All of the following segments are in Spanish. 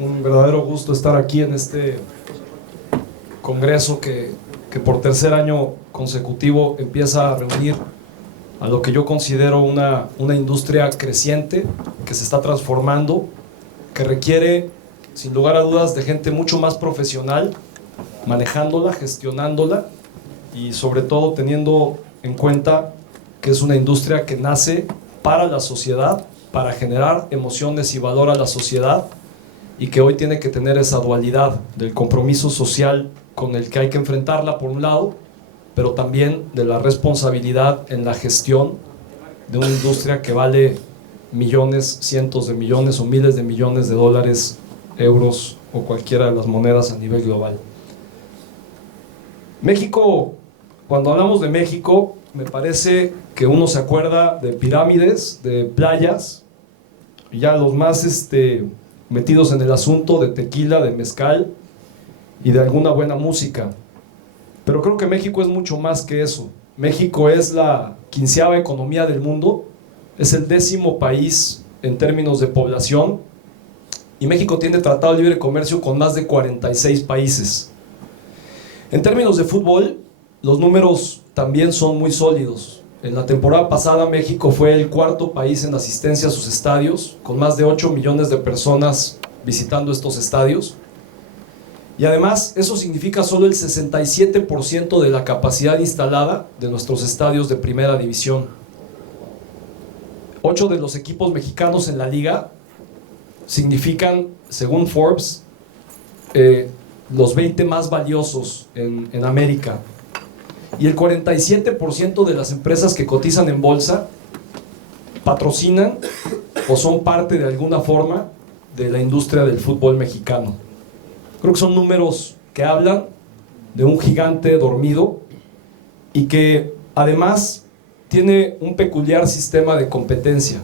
un verdadero gusto estar aquí en este congreso que por tercer año consecutivo empieza a reunir a lo que yo considero una industria creciente, que se está transformando, que requiere, sin lugar a dudas, de gente mucho más profesional, manejándola, gestionándola y sobre todo teniendo en cuenta que es una industria que nace para la sociedad, para generar emociones y valor a la sociedad, y que hoy tiene que tener esa dualidad del compromiso social con el que hay que enfrentarla por un lado, pero también de la responsabilidad en la gestión de una industria que vale millones, cientos de millones o miles de millones de dólares, euros o cualquiera de las monedas a nivel global. México, cuando hablamos de México, me parece que uno se acuerda de pirámides, de playas, y ya los más metidos en el asunto de tequila, de mezcal y de alguna buena música. Pero creo que México es mucho más que eso. México es la 15ª economía del mundo, es el 10º país en términos de población, y México tiene tratado de libre comercio con más de 46 países. En términos de fútbol, los números también son muy sólidos. En la temporada pasada México fue el 4º país en asistencia a sus estadios, con más de 8 millones de personas visitando estos estadios. Y además eso significa solo el 67% de la capacidad instalada de nuestros estadios de primera división. 8 de los equipos mexicanos en la liga significan, según Forbes, los 20 más valiosos en América. Y el 47% de las empresas que cotizan en bolsa patrocinan o son parte de alguna forma de la industria del fútbol mexicano. Creo que son números que hablan de un gigante dormido y que además tiene un peculiar sistema de competencia.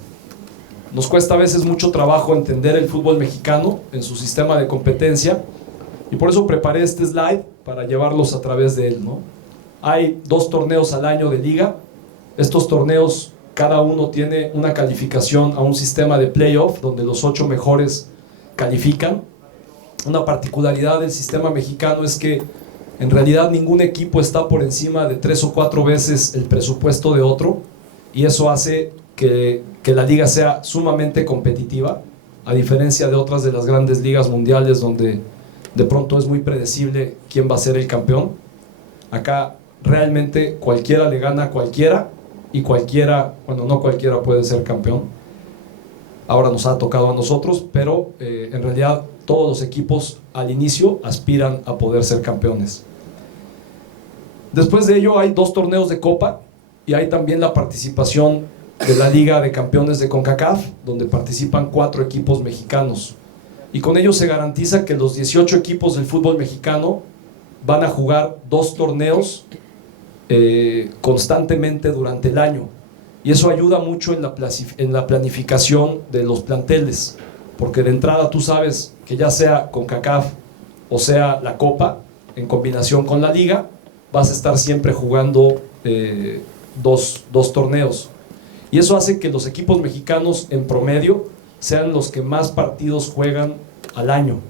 Nos cuesta a veces mucho trabajo entender el fútbol mexicano en su sistema de competencia, y por eso preparé este slide para llevarlos a través de él, ¿no? Hay 2 torneos al año de liga. Estos torneos, cada uno tiene una calificación a un sistema de playoff, donde los 8 mejores califican. Una particularidad del sistema mexicano es que en realidad ningún equipo está por encima de 3 o 4 veces el presupuesto de otro, y eso hace que la liga sea sumamente competitiva, a diferencia de otras de las grandes ligas mundiales donde de pronto es muy predecible quién va a ser el campeón. Acá realmente cualquiera le gana a cualquiera, y cualquiera, bueno, no cualquiera puede ser campeón. Ahora nos ha tocado a nosotros, pero en realidad todos los equipos al inicio aspiran a poder ser campeones. Después de ello hay 2 torneos de Copa, y hay también la participación de la Liga de Campeones de CONCACAF, donde participan 4 equipos mexicanos. Y con ello se garantiza que los 18 equipos del fútbol mexicano van a jugar 2 torneos constantemente durante el año. Y eso ayuda mucho en la planificación de los planteles, porque de entrada tú sabes que ya sea CONCACAF o sea la Copa, en combinación con la Liga, vas a estar siempre jugando dos torneos. Y eso hace que los equipos mexicanos en promedio sean los que más partidos juegan al año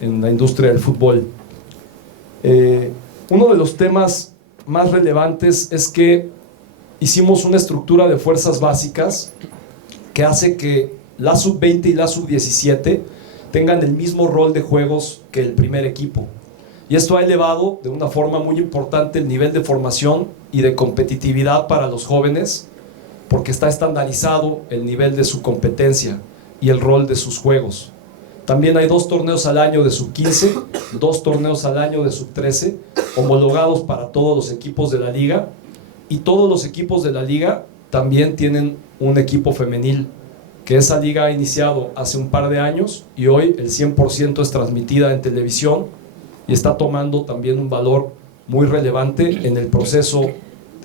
en la industria del fútbol. Uno de los temas más relevantes es que hicimos una estructura de fuerzas básicas que hace que la sub-20 y la sub-17 tengan el mismo rol de juegos que el primer equipo. Y esto ha elevado de una forma muy importante el nivel de formación y de competitividad para los jóvenes, porque está estandarizado el nivel de su competencia y el rol de sus juegos. También hay 2 torneos al año de sub-15, 2 torneos al año de sub-13, homologados para todos los equipos de la liga, y todos los equipos de la liga también tienen un equipo femenil, que esa liga ha iniciado hace un par de años, y hoy el 100% es transmitida en televisión, y está tomando también un valor muy relevante en el proceso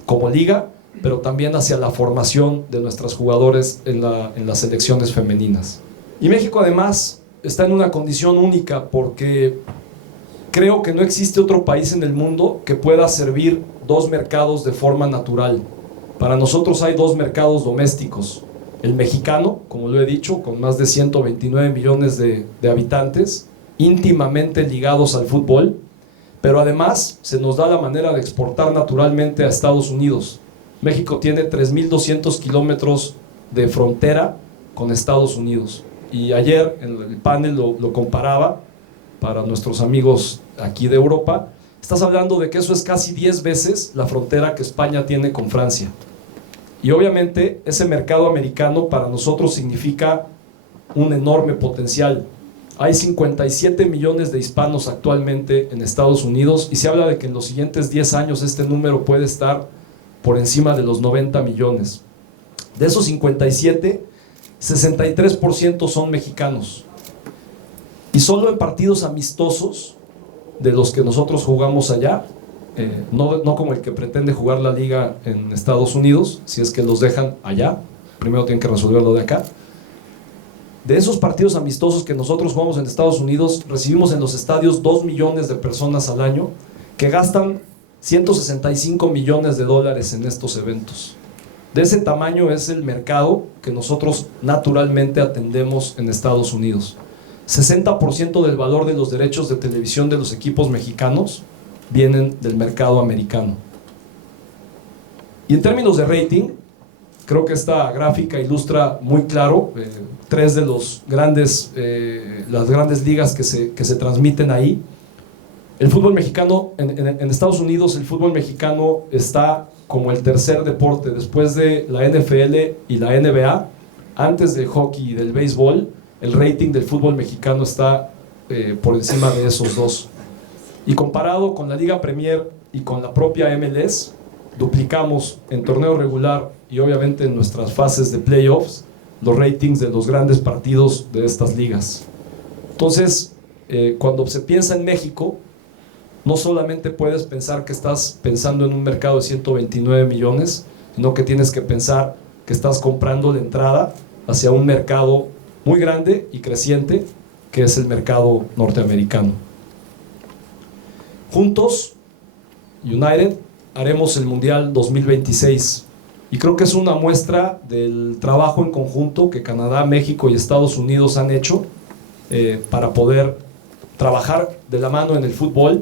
como liga, pero también hacia la formación de nuestras jugadores en las selecciones femeninas. Y México además está en una condición única, porque creo que no existe otro país en el mundo que pueda servir 2 mercados de forma natural. Para nosotros hay 2 mercados domésticos, el mexicano, como lo he dicho, con más de 129 millones de habitantes, íntimamente ligados al fútbol, pero además se nos da la manera de exportar naturalmente a Estados Unidos. México tiene 3.200 kilómetros de frontera con Estados Unidos. Y ayer en el panel lo comparaba para nuestros amigos aquí de Europa. Estás hablando de que eso es casi 10 veces la frontera que España tiene con Francia. Y obviamente ese mercado americano para nosotros significa un enorme potencial. Hay 57 millones de hispanos actualmente en Estados Unidos y se habla de que en los siguientes 10 años este número puede estar por encima de los 90 millones. De esos 57, 63% son mexicanos. Y solo en partidos amistosos de los que nosotros jugamos allá, no como el que pretende jugar la liga en Estados Unidos, si es que los dejan allá, primero tienen que resolverlo de acá. De esos partidos amistosos que nosotros jugamos en Estados Unidos, recibimos en los estadios 2 millones de personas al año que gastan 165 millones de dólares en estos eventos. De ese tamaño es el mercado que nosotros naturalmente atendemos en Estados Unidos. 60% del valor de los derechos de televisión de los equipos mexicanos vienen del mercado americano. Y en términos de rating, creo que esta gráfica ilustra muy claro tres de las grandes ligas que se transmiten ahí. El fútbol mexicano, en Estados Unidos, el fútbol mexicano está como el tercer deporte, después de la NFL y la NBA, antes del hockey y del béisbol. El rating del fútbol mexicano está por encima de esos dos. Y comparado con la Liga Premier y con la propia MLS, duplicamos en torneo regular y obviamente en nuestras fases de playoffs los ratings de los grandes partidos de estas ligas. Entonces, cuando se piensa en México, no solamente puedes pensar que estás pensando en un mercado de 129 millones, sino que tienes que pensar que estás comprando la entrada hacia un mercado muy grande y creciente, que es el mercado norteamericano. Juntos, United, haremos el Mundial 2026 y creo que es una muestra del trabajo en conjunto que Canadá, México y Estados Unidos han hecho para poder trabajar de la mano en el fútbol,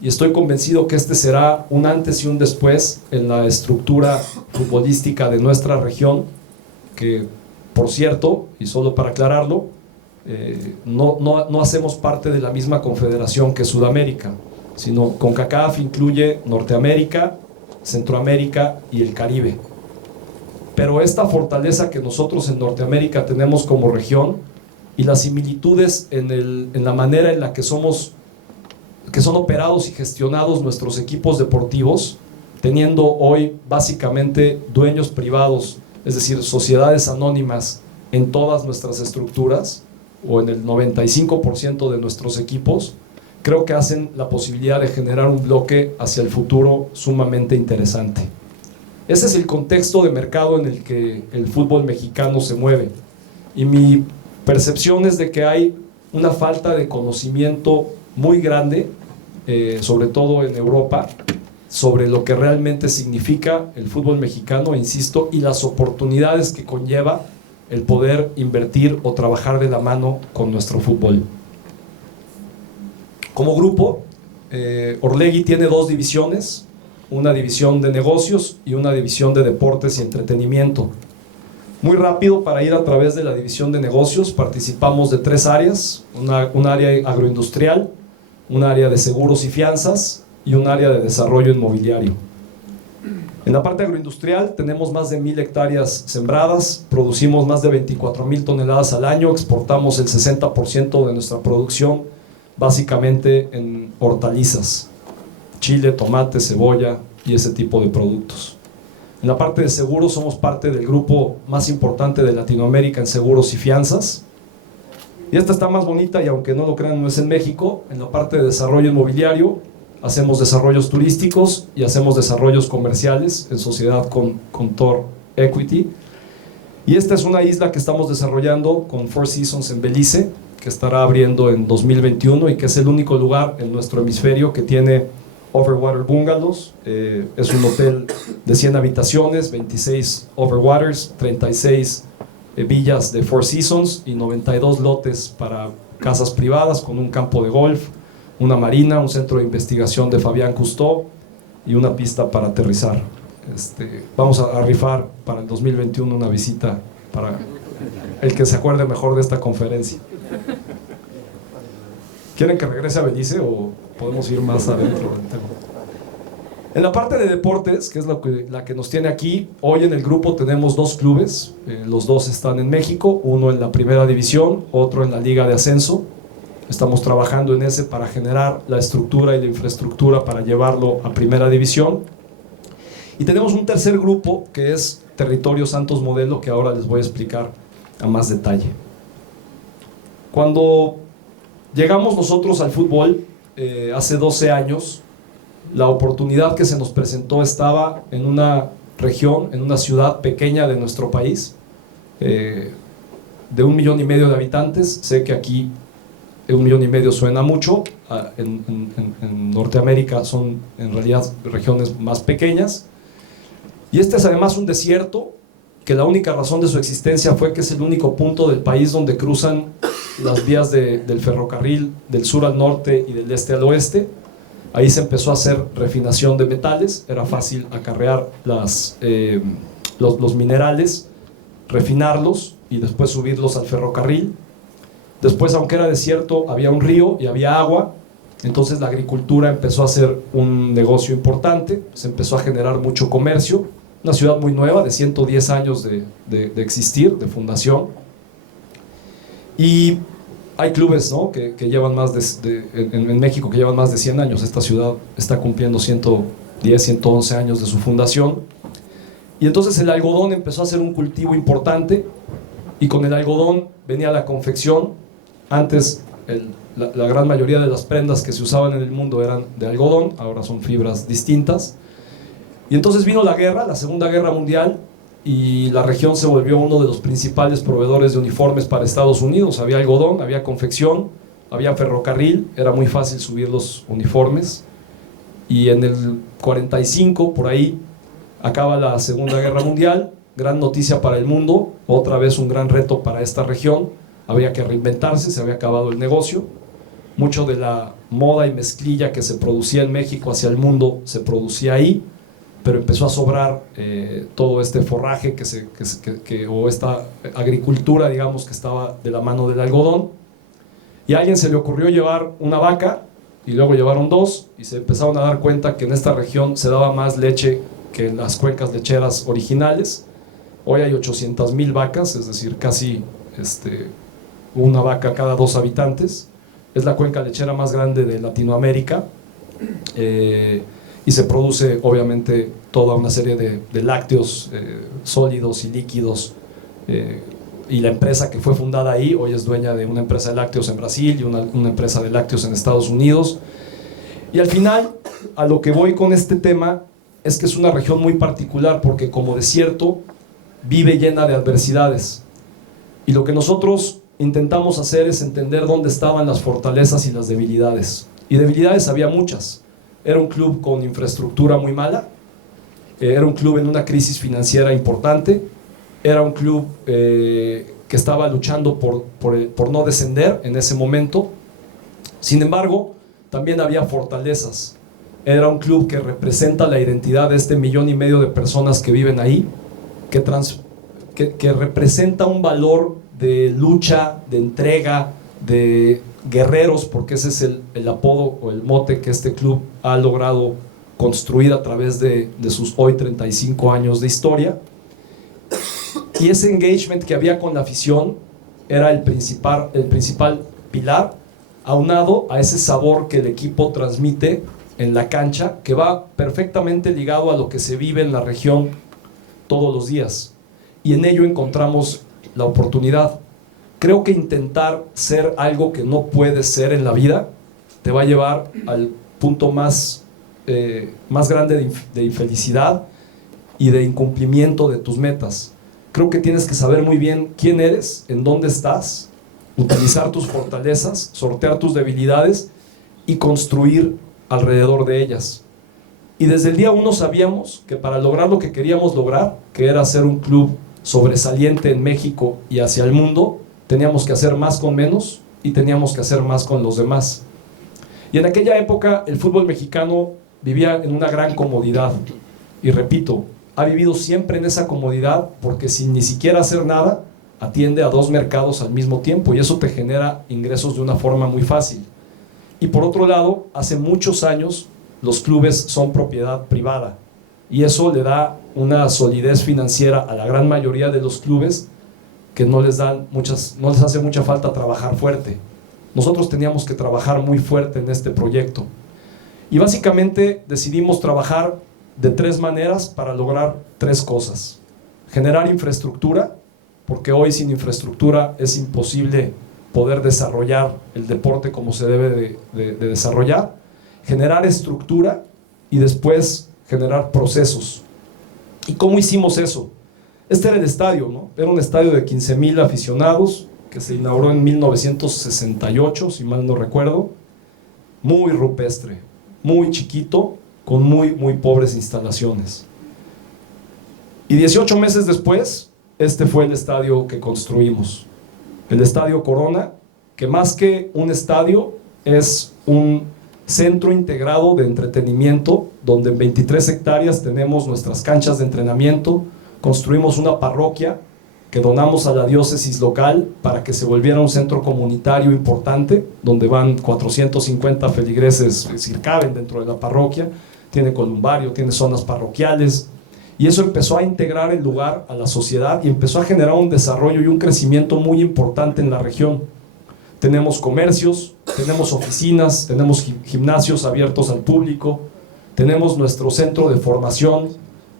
y estoy convencido que este será un antes y un después en la estructura futbolística de nuestra región, que, por cierto, y solo para aclararlo, no hacemos parte de la misma confederación que Sudamérica, sino CONCACAF incluye Norteamérica, Centroamérica y el Caribe. Pero esta fortaleza que nosotros en Norteamérica tenemos como región y las similitudes en la manera en la que son operados y gestionados nuestros equipos deportivos, teniendo hoy básicamente dueños privados, es decir, sociedades anónimas en todas nuestras estructuras, o en el 95% de nuestros equipos, creo que hacen la posibilidad de generar un bloque hacia el futuro sumamente interesante. Ese es el contexto de mercado en el que el fútbol mexicano se mueve. Y mi percepción es de que hay una falta de conocimiento muy grande, sobre todo en Europa, sobre lo que realmente significa el fútbol mexicano, insisto, y las oportunidades que conlleva el poder invertir o trabajar de la mano con nuestro fútbol. Como grupo, Orlegui tiene dos divisiones, una división de negocios y una división de deportes y entretenimiento. Muy rápido, para ir a través de la división de negocios, participamos de tres áreas: un área agroindustrial, un área de seguros y fianzas y un área de desarrollo inmobiliario. En la parte agroindustrial tenemos más de 1,000 hectáreas sembradas, producimos más de 24,000 toneladas al año, exportamos el 60% de nuestra producción, básicamente en hortalizas, chile, tomate, cebolla y ese tipo de productos. En la parte de seguros somos parte del grupo más importante de Latinoamérica en seguros y fianzas. Y esta está más bonita, y aunque no lo crean, no es en México. En la parte de desarrollo inmobiliario hacemos desarrollos turísticos y hacemos desarrollos comerciales en sociedad con Tor Equity. Y esta es una isla que estamos desarrollando con Four Seasons en Belice, que estará abriendo en 2021 y que es el único lugar en nuestro hemisferio que tiene Overwater Bungalows. Es un hotel de 100 habitaciones, 26 Overwaters, 36 villas de Four Seasons y 92 lotes para casas privadas con un campo de golf, una marina, un centro de investigación de Fabián Cousteau y una pista para aterrizar. Vamos a rifar para el 2021 una visita para el que se acuerde mejor de esta conferencia. ¿Quieren que regrese a Belice o podemos ir más adentro del tema? En la parte de deportes, que es la que nos tiene aquí, hoy en el grupo tenemos 2 clubes, los 2 están en México, uno en la primera división, otro en la liga de ascenso. Estamos trabajando en ese para generar la estructura y la infraestructura para llevarlo a primera división. Y tenemos un tercer grupo que es Territorio Santos Modelo, que ahora les voy a explicar a más detalle. Cuando llegamos nosotros al fútbol, hace 12 años, la oportunidad que se nos presentó estaba en una región, en una ciudad pequeña de nuestro país, de 1,5 millones de habitantes. Sé que aquí 1,5 millones suena mucho, en Norteamérica son en realidad regiones más pequeñas. Y este es además un desierto, que la única razón de su existencia fue que es el único punto del país donde cruzan las vías del ferrocarril del sur al norte y del este al oeste. Ahí se empezó a hacer refinación de metales, era fácil acarrear los minerales, refinarlos y después subirlos al ferrocarril. Después, aunque era desierto, había un río y había agua, entonces la agricultura empezó a ser un negocio importante, se empezó a generar mucho comercio, una ciudad muy nueva, de 110 años de existir, de fundación. Y hay clubes, ¿no?, que llevan más en México que llevan más de 100 años. Esta ciudad está cumpliendo 110, 111 años de su fundación. Y entonces el algodón empezó a ser un cultivo importante, y con el algodón venía la confección. Antes la gran mayoría de las prendas que se usaban en el mundo eran de algodón, ahora son fibras distintas. Y entonces vino la guerra, la Segunda Guerra Mundial, y la región se volvió uno de los principales proveedores de uniformes para Estados Unidos. Había algodón, había confección, había ferrocarril, era muy fácil subir los uniformes. Y en el 45, por ahí, acaba la Segunda Guerra Mundial, gran noticia para el mundo, otra vez un gran reto para esta región. Había que reinventarse, se había acabado el negocio. Mucho de la moda y mezclilla que se producía en México hacia el mundo se producía ahí, pero empezó a sobrar todo este forraje o esta agricultura, digamos, que estaba de la mano del algodón. Y a alguien se le ocurrió llevar una vaca, y luego llevaron 2, y se empezaron a dar cuenta que en esta región se daba más leche que en las cuencas lecheras originales. Hoy hay 800,000 vacas, es decir, casi una vaca cada 2 habitantes. Es la cuenca lechera más grande de Latinoamérica. Y se produce obviamente toda una serie de lácteos sólidos y líquidos, y la empresa que fue fundada ahí hoy es dueña de una empresa de lácteos en Brasil y una empresa de lácteos en Estados Unidos. Y al final, a lo que voy con este tema es que es una región muy particular, porque como desierto vive llena de adversidades, y lo que nosotros intentamos hacer es entender dónde estaban las fortalezas y las debilidades. Y debilidades había muchas. Era un club con infraestructura muy mala, era un club en una crisis financiera importante, era un club que estaba luchando por no descender en ese momento. Sin embargo, también había fortalezas. Era un club que representa la identidad de este 1,5 millones de personas que viven ahí, que representa un valor de lucha, de entrega, de guerreros, porque ese es el apodo o el mote que este club ha logrado construir a través de sus hoy 35 años de historia. Y ese engagement que había con la afición era el principal pilar, aunado a ese sabor que el equipo transmite en la cancha, que va perfectamente ligado a lo que se vive en la región todos los días. Y en ello encontramos la oportunidad. Creo que intentar ser algo que no puedes ser en la vida te va a llevar al punto más grande de infelicidad y de incumplimiento de tus metas. Creo que tienes que saber muy bien quién eres, en dónde estás, utilizar tus fortalezas, sortear tus debilidades y construir alrededor de ellas. Y desde el día 1 sabíamos que para lograr lo que queríamos lograr, que era ser un club sobresaliente en México y hacia el mundo, teníamos que hacer más con menos y teníamos que hacer más con los demás. Y en aquella época el fútbol mexicano vivía en una gran comodidad. Y repito, ha vivido siempre en esa comodidad porque sin ni siquiera hacer nada, atiende a 2 mercados al mismo tiempo y eso te genera ingresos de una forma muy fácil. Y por otro lado, hace muchos años los clubes son propiedad privada y eso le da una solidez financiera a la gran mayoría de los clubes que no les hace mucha falta trabajar fuerte. Nosotros teníamos que trabajar muy fuerte en este proyecto y básicamente decidimos trabajar de 3 maneras para lograr 3 cosas. Generar infraestructura, porque hoy sin infraestructura es imposible poder desarrollar el deporte como se debe de desarrollar. Generar estructura y después generar procesos. ¿Y cómo hicimos eso? Este era el estadio, ¿no? Era un estadio de 15,000 aficionados que se inauguró en 1968, si mal no recuerdo. Muy rupestre, muy chiquito, con muy pobres instalaciones. Y 18 meses después, este fue el estadio que construimos. El Estadio Corona, que más que un estadio, es un centro integrado de entretenimiento, donde en 23 hectáreas tenemos nuestras canchas de entrenamiento, construimos una parroquia que donamos a la diócesis local para que se volviera un centro comunitario importante, donde van 450 feligreses, es decir, caben dentro de la parroquia, tiene columbario, tiene zonas parroquiales, y eso empezó a integrar el lugar a la sociedad y empezó a generar un desarrollo y un crecimiento muy importante en la región. Tenemos comercios, tenemos oficinas, tenemos gimnasios abiertos al público, tenemos nuestro centro de formación,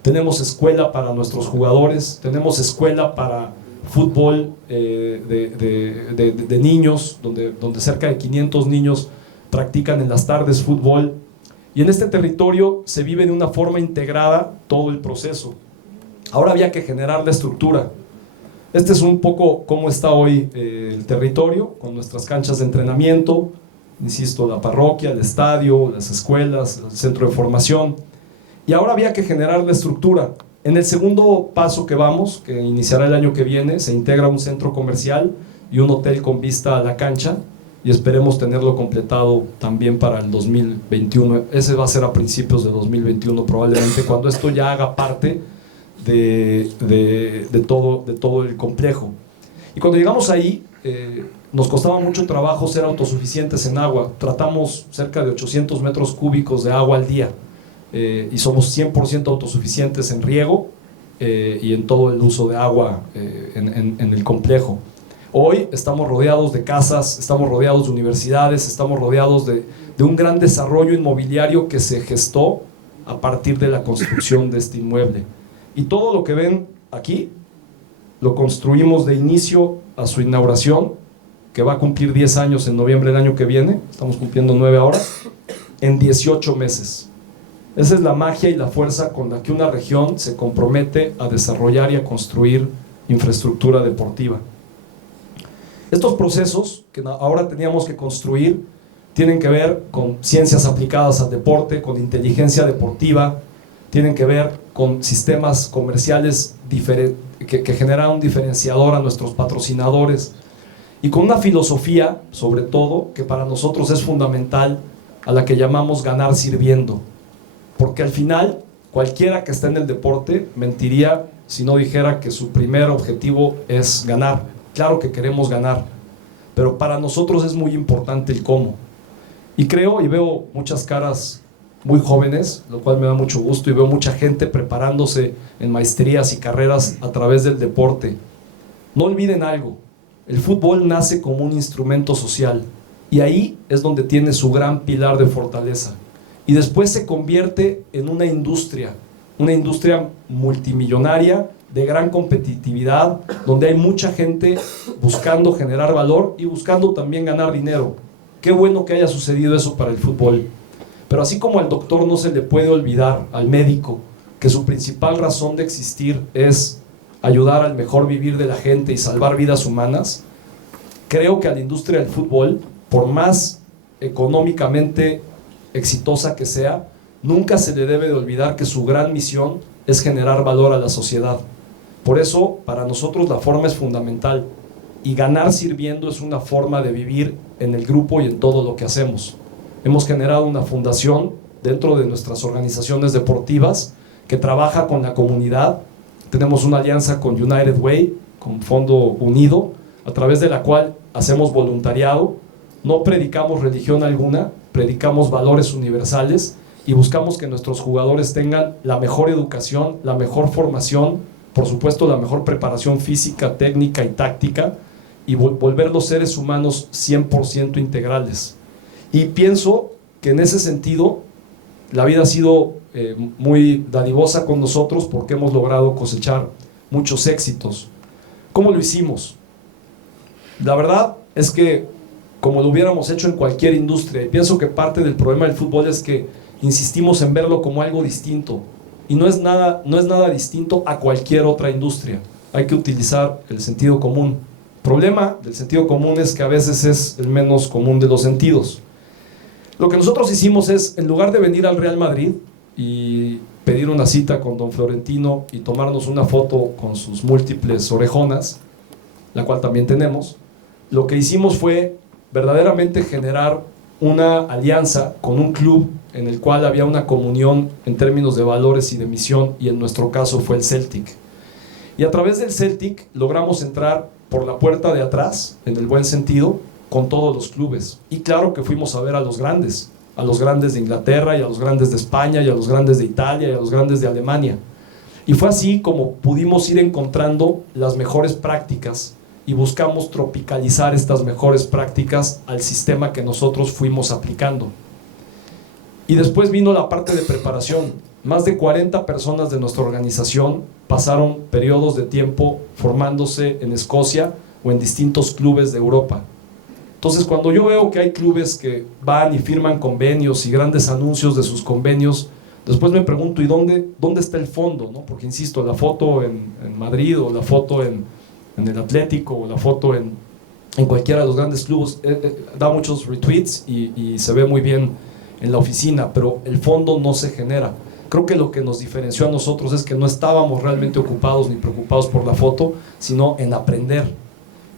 tenemos escuela para nuestros jugadores, tenemos escuela para fútbol de niños, donde cerca de 500 niños practican en las tardes fútbol. Y en este territorio se vive de una forma integrada todo el proceso. Ahora había que generar la estructura. Este es un poco cómo está hoy el territorio, con nuestras canchas de entrenamiento, insisto, la parroquia, el estadio, las escuelas, el centro de formación. Y ahora había que generar la estructura. En el segundo paso que vamos, que iniciará el año que viene, se integra un centro comercial y un hotel con vista a la cancha, y esperemos tenerlo completado también para el 2021. Ese va a ser a principios de 2021 probablemente, cuando esto ya haga parte de todo el complejo. Y cuando llegamos ahí, nos costaba mucho trabajo ser autosuficientes en agua. Tratamos cerca de 800 metros cúbicos de agua al día, y somos 100% autosuficientes en riego y en todo el uso de agua en el complejo. Hoy estamos rodeados de casas, estamos rodeados de universidades, estamos rodeados de un gran desarrollo inmobiliario que se gestó a partir de la construcción de este inmueble. Y todo lo que ven aquí lo construimos de inicio a su inauguración, que va a cumplir 10 años en noviembre del año que viene, estamos cumpliendo 9 ahora, en 18 meses. Esa es la magia y la fuerza con la que una región se compromete a desarrollar y a construir infraestructura deportiva. Estos procesos que ahora teníamos que construir tienen que ver con ciencias aplicadas al deporte, con inteligencia deportiva, tienen que ver con sistemas comerciales que generan un diferenciador a nuestros patrocinadores y con una filosofía, sobre todo, que para nosotros es fundamental, a la que llamamos ganar sirviendo. Porque al final, cualquiera que esté en el deporte mentiría si no dijera que su primer objetivo es ganar. Claro que queremos ganar, pero para nosotros es muy importante el cómo. Y creo y veo muchas caras muy jóvenes, lo cual me da mucho gusto, y veo mucha gente preparándose en maestrías y carreras a través del deporte. No olviden algo, el fútbol nace como un instrumento social y ahí es donde tiene su gran pilar de fortaleza. Y después se convierte en una industria multimillonaria, de gran competitividad, donde hay mucha gente buscando generar valor y buscando también ganar dinero. Qué bueno que haya sucedido eso para el fútbol. Pero así como al doctor no se le puede olvidar, al médico, que su principal razón de existir es ayudar al mejor vivir de la gente y salvar vidas humanas, creo que a la industria del fútbol, por más económicamente exitosa que sea, nunca se le debe de olvidar que su gran misión es generar valor a la sociedad. Por eso, para nosotros la forma es fundamental, y ganar sirviendo es una forma de vivir en el grupo y en todo lo que hacemos. Hemos generado una fundación dentro de nuestras organizaciones deportivas que trabaja con la comunidad. Tenemos una alianza con United Way, con Fondo Unido, a través de la cual hacemos voluntariado. No predicamos religión alguna, predicamos valores universales y buscamos que nuestros jugadores tengan la mejor educación, la mejor formación, por supuesto la mejor preparación física, técnica y táctica, y volver los seres humanos 100% integrales. Y pienso que en ese sentido la vida ha sido muy dadivosa con nosotros, porque hemos logrado cosechar muchos éxitos. ¿Cómo lo hicimos? La verdad es que como lo hubiéramos hecho en cualquier industria, y pienso que parte del problema del fútbol es que insistimos en verlo como algo distinto, y no es nada distinto a cualquier otra industria. Hay que utilizar el sentido común. El problema del sentido común es que a veces es el menos común de los sentidos. Lo que nosotros hicimos es, en lugar de venir al Real Madrid y pedir una cita con don Florentino y tomarnos una foto con sus múltiples orejonas, la cual también tenemos, lo que hicimos fue verdaderamente generar una alianza con un club en el cual había una comunión en términos de valores y de misión, y en nuestro caso fue el Celtic. Y a través del Celtic logramos entrar por la puerta de atrás, en el buen sentido, con todos los clubes. Y claro que fuimos a ver a los grandes de Inglaterra, y a los grandes de España, y a los grandes de Italia, y a los grandes de Alemania. Y fue así como pudimos ir encontrando las mejores prácticas, y buscamos tropicalizar estas mejores prácticas al sistema que nosotros fuimos aplicando. Y después vino la parte de preparación. Más de 40 personas de nuestra organización pasaron periodos de tiempo formándose en Escocia o en distintos clubes de Europa. Entonces, cuando yo veo que hay clubes que van y firman convenios y grandes anuncios de sus convenios, después me pregunto, ¿y dónde está el fondo? ¿No? Porque, insisto, la foto en Madrid, o la foto en el Atlético, o la foto en cualquiera de los grandes clubes, da muchos retweets y se ve muy bien en la oficina, pero el fondo no se genera. Creo que lo que nos diferenció a nosotros es que no estábamos realmente ocupados ni preocupados por la foto, sino en aprender.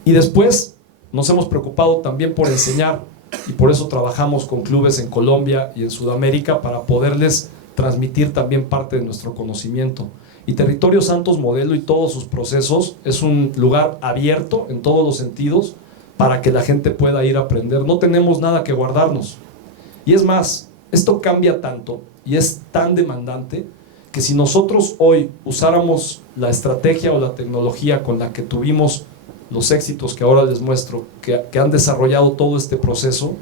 Y después nos hemos preocupado también por enseñar, y por eso trabajamos con clubes en Colombia y en Sudamérica para poderles transmitir también parte de nuestro conocimiento. Y Territorio Santos Modelo y todos sus procesos es un lugar abierto en todos los sentidos para que la gente pueda ir a aprender. No tenemos nada que guardarnos. Y es más, esto cambia tanto y es tan demandante que si nosotros hoy usáramos la estrategia o la tecnología con la que tuvimos los éxitos que ahora les muestro, que han desarrollado todo este proceso,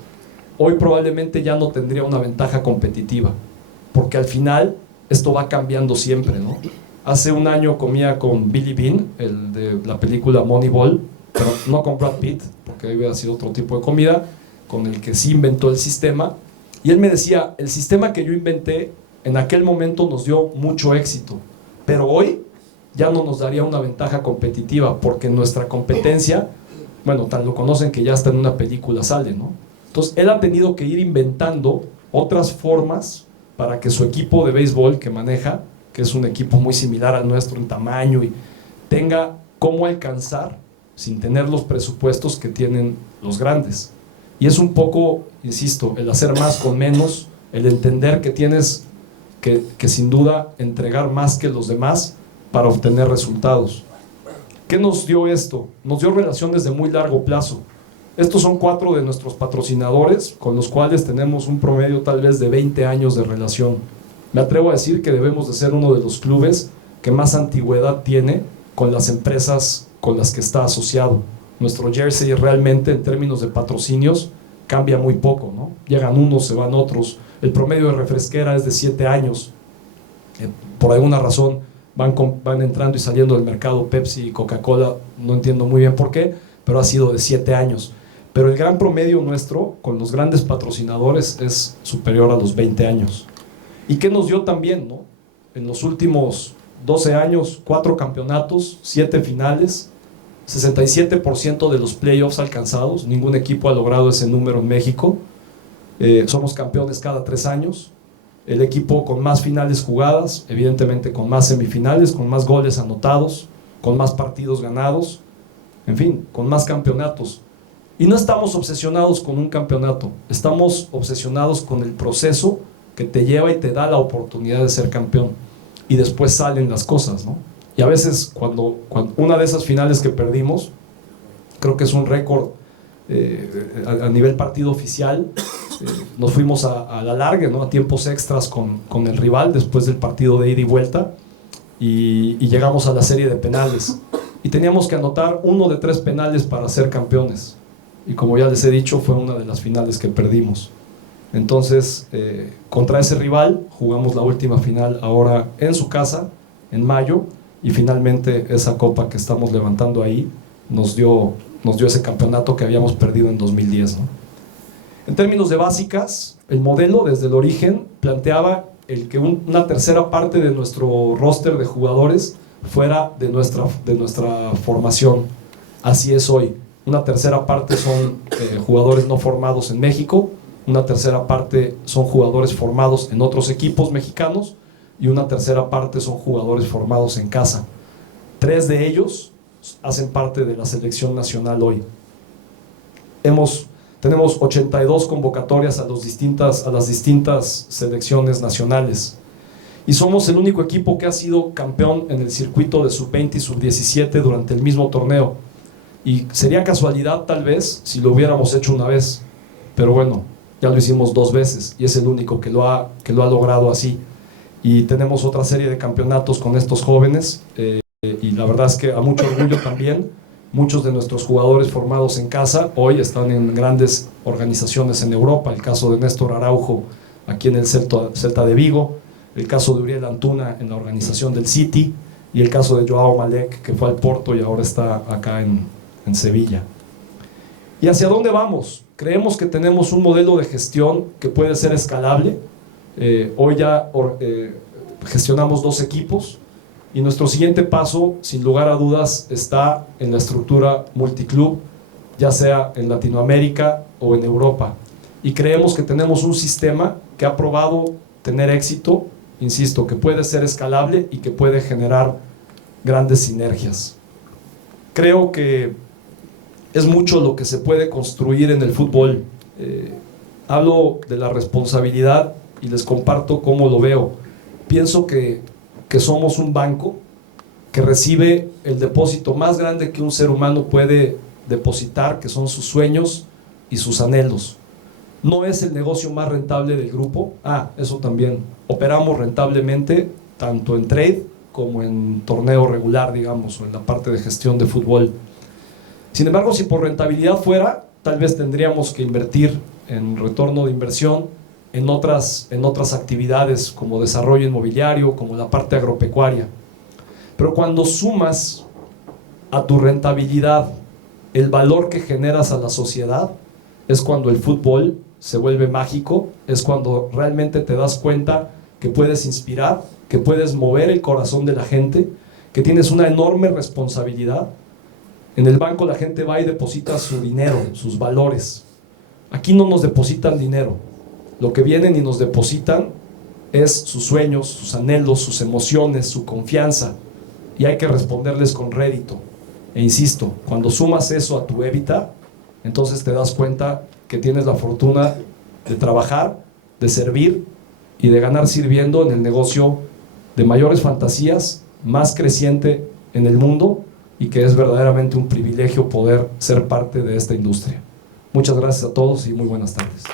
hoy probablemente ya no tendría una ventaja competitiva, porque al final esto va cambiando siempre, ¿no? Hace un año comía con Billy Bean, el de la película Moneyball, pero no con Brad Pitt, porque ahí hubiera sido otro tipo de comida, con el que sí inventó el sistema. Y él me decía, el sistema que yo inventé en aquel momento nos dio mucho éxito, pero hoy ya no nos daría una ventaja competitiva, porque nuestra competencia, bueno, tan lo conocen que ya hasta en una película sale, ¿no? Entonces él ha tenido que ir inventando otras formas para que su equipo de béisbol que maneja, que es un equipo muy similar al nuestro en tamaño, y tenga cómo alcanzar sin tener los presupuestos que tienen los grandes. Y es un poco, insisto, el hacer más con menos, el entender que tienes que sin duda entregar más que los demás para obtener resultados. ¿Qué nos dio esto? Nos dio relaciones de muy largo plazo. Estos son 4 de nuestros patrocinadores, con los cuales tenemos un promedio tal vez de 20 años de relación. Me atrevo a decir que debemos de ser uno de los clubes que más antigüedad tiene con las empresas con las que está asociado. Nuestro jersey realmente en términos de patrocinios cambia muy poco, ¿no? Llegan unos, se van otros. El promedio de refresquera es de 7 años. Por alguna razón van entrando y saliendo del mercado Pepsi y Coca-Cola, no entiendo muy bien por qué, pero ha sido de 7 años. Pero el gran promedio nuestro con los grandes patrocinadores es superior a los 20 años. ¿Y qué nos dio también, no? En los últimos 12 años, 4 campeonatos, 7 finales, 67% de los playoffs alcanzados. Ningún equipo ha logrado ese número en México. Somos campeones cada 3 años. El equipo con más finales jugadas, evidentemente con más semifinales, con más goles anotados, con más partidos ganados, en fin, con más campeonatos. Y no estamos obsesionados con un campeonato, estamos obsesionados con el proceso que te lleva y te da la oportunidad de ser campeón. Y después salen las cosas, ¿no? Y a veces cuando una de esas finales que perdimos, creo que es un récord a nivel partido oficial, nos fuimos a la larga, ¿no? A tiempos extras con el rival después del partido de ida y vuelta, y llegamos a la serie de penales. Y teníamos que anotar 1 de 3 penales para ser campeones. Y como ya les he dicho, fue una de las finales que perdimos. Entonces, contra ese rival, jugamos la última final ahora en su casa, en mayo, y finalmente esa copa que estamos levantando ahí nos dio ese campeonato que habíamos perdido en 2010, ¿no? En términos de básicas, el modelo desde el origen planteaba el que una tercera parte de nuestro roster de jugadores fuera de nuestra formación. Así es hoy. Una tercera parte son jugadores no formados en México, una tercera parte son jugadores formados en otros equipos mexicanos y una tercera parte son jugadores formados en casa. 3 de ellos hacen parte de la selección nacional hoy. Tenemos 82 convocatorias a las distintas selecciones nacionales. Y somos el único equipo que ha sido campeón en el circuito de sub-20 y sub-17 durante el mismo torneo. Y sería casualidad tal vez si lo hubiéramos hecho una vez, pero bueno, ya lo hicimos 2 veces y es el único que lo ha logrado así. Y tenemos otra serie de campeonatos con estos jóvenes, y la verdad es que a mucho orgullo también. Muchos de nuestros jugadores formados en casa hoy están en grandes organizaciones en Europa. El caso de Néstor Araujo aquí en el Celta de Vigo, el caso de Uriel Antuna en la organización del City, y el caso de Joao Malek, que fue al Porto y ahora está acá en Sevilla. ¿Y hacia dónde vamos? Creemos que tenemos un modelo de gestión que puede ser escalable. Hoy ya gestionamos 2 equipos, y nuestro siguiente paso, sin lugar a dudas, está en la estructura multiclub, ya sea en Latinoamérica o en Europa. Y creemos que tenemos un sistema que ha probado tener éxito, insisto, que puede ser escalable y que puede generar grandes sinergias. Creo que es mucho lo que se puede construir en el fútbol. Hablo de la responsabilidad y les comparto cómo lo veo. Pienso que somos un banco que recibe el depósito más grande que un ser humano puede depositar, que son sus sueños y sus anhelos. No es el negocio más rentable del grupo. Eso también. Operamos rentablemente tanto en trade como en torneo regular, digamos, o en la parte de gestión de fútbol. Sin embargo, si por rentabilidad fuera, tal vez tendríamos que invertir en retorno de inversión en otras actividades como desarrollo inmobiliario, como la parte agropecuaria. Pero cuando sumas a tu rentabilidad el valor que generas a la sociedad, es cuando el fútbol se vuelve mágico, es cuando realmente te das cuenta que puedes inspirar, que puedes mover el corazón de la gente, que tienes una enorme responsabilidad. En el banco la gente va y deposita su dinero, sus valores. Aquí no nos depositan dinero. Lo que vienen y nos depositan es sus sueños, sus anhelos, sus emociones, su confianza, y hay que responderles con rédito. E insisto, cuando sumas eso a tu EBITDA, entonces te das cuenta que tienes la fortuna de trabajar, de servir y de ganar sirviendo en el negocio de mayores fantasías, más creciente en el mundo, y que es verdaderamente un privilegio poder ser parte de esta industria. Muchas gracias a todos y muy buenas tardes.